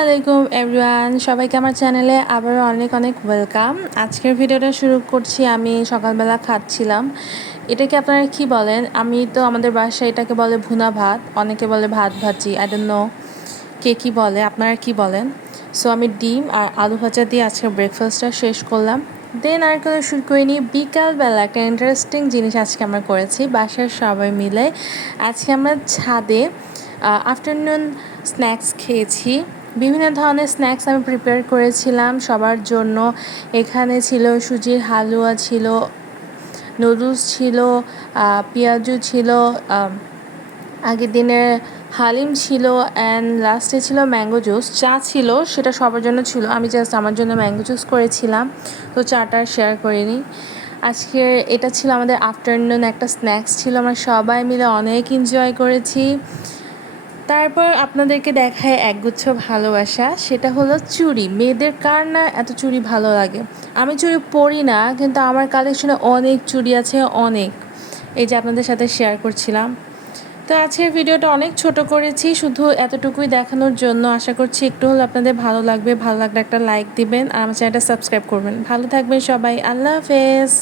আলাইকুম এভরিওয়ান সবাইকে আমার চ্যানেলে আবারও অনেক অনেক ওয়েলকাম আজকের ভিডিওটা শুরু করছি আমি সকালবেলা খাচ্ছিলাম। এটাকে আপনারা কি বলেন? আমি তো আমাদের বাসায় এটাকে বলে ভুনা ভাত, অনেকে বলে ভাত ভাজি। আই ডোন্ট নো কে কী বলে, আপনারা কি বলেন? সো আমি ডিম আর আলু ভাজা দিয়ে আজকে ব্রেকফাস্টটা শেষ করলাম। দেন আর কোনো শুরু করিনি। বিকালবেলা একটা ইন্টারেস্টিং জিনিস আজকে আমরা করেছি। বাসার সবাই মিলে আজকে আমরা ছাদে আফটারনুন স্ন্যাক্স খেয়েছি। বিভিন্ন ধরনের স্ন্যাক্স আমি প্রিপেয়ার করেছিলাম সবার জন্য। এখানে ছিল সুজির হালুয়া ছিল নুডলস ছিল পেঁয়াজু ছিল আগের দিনের হালিম ছিল অ্যান্ড লাস্টে ছিল ম্যাঙ্গো জুস চা ছিল সেটা সবার জন্য ছিল, আমি জাস্ট আমার জন্য ম্যাঙ্গো জুস করেছিলাম। তো চাটা শেয়ার করিনি। আজকে এটা ছিল আমাদের আফটারনুন একটা স্ন্যাক্স ছিল, আমরা সবাই মিলে অনেক এনজয় করেছি। তারপর আপনাদেরকে দেখায় একগুচ্ছ ভালোবাসা, সেটা হলো চুড়ি। মেয়েদের কার না এত চুড়ি ভালো লাগে? আমি চুড়ি পরি না, কিন্তু আমার কালেকশনে অনেক চুড়ি আছে, অনেক। এই যে আপনাদের সাথে শেয়ার করছিলাম। তো আজকের ভিডিওটা অনেক ছোট করেছি, শুধু এতটুকুই দেখানোর জন্য আশা করছি একটু হলে আপনাদের ভালো লাগবে। ভালো লাগলে একটা লাইক দিবেন আর আমার চ্যানেলটা সাবস্ক্রাইব করবেন। ভালো থাকবেন সবাই। আল্লাহ হাফেজ।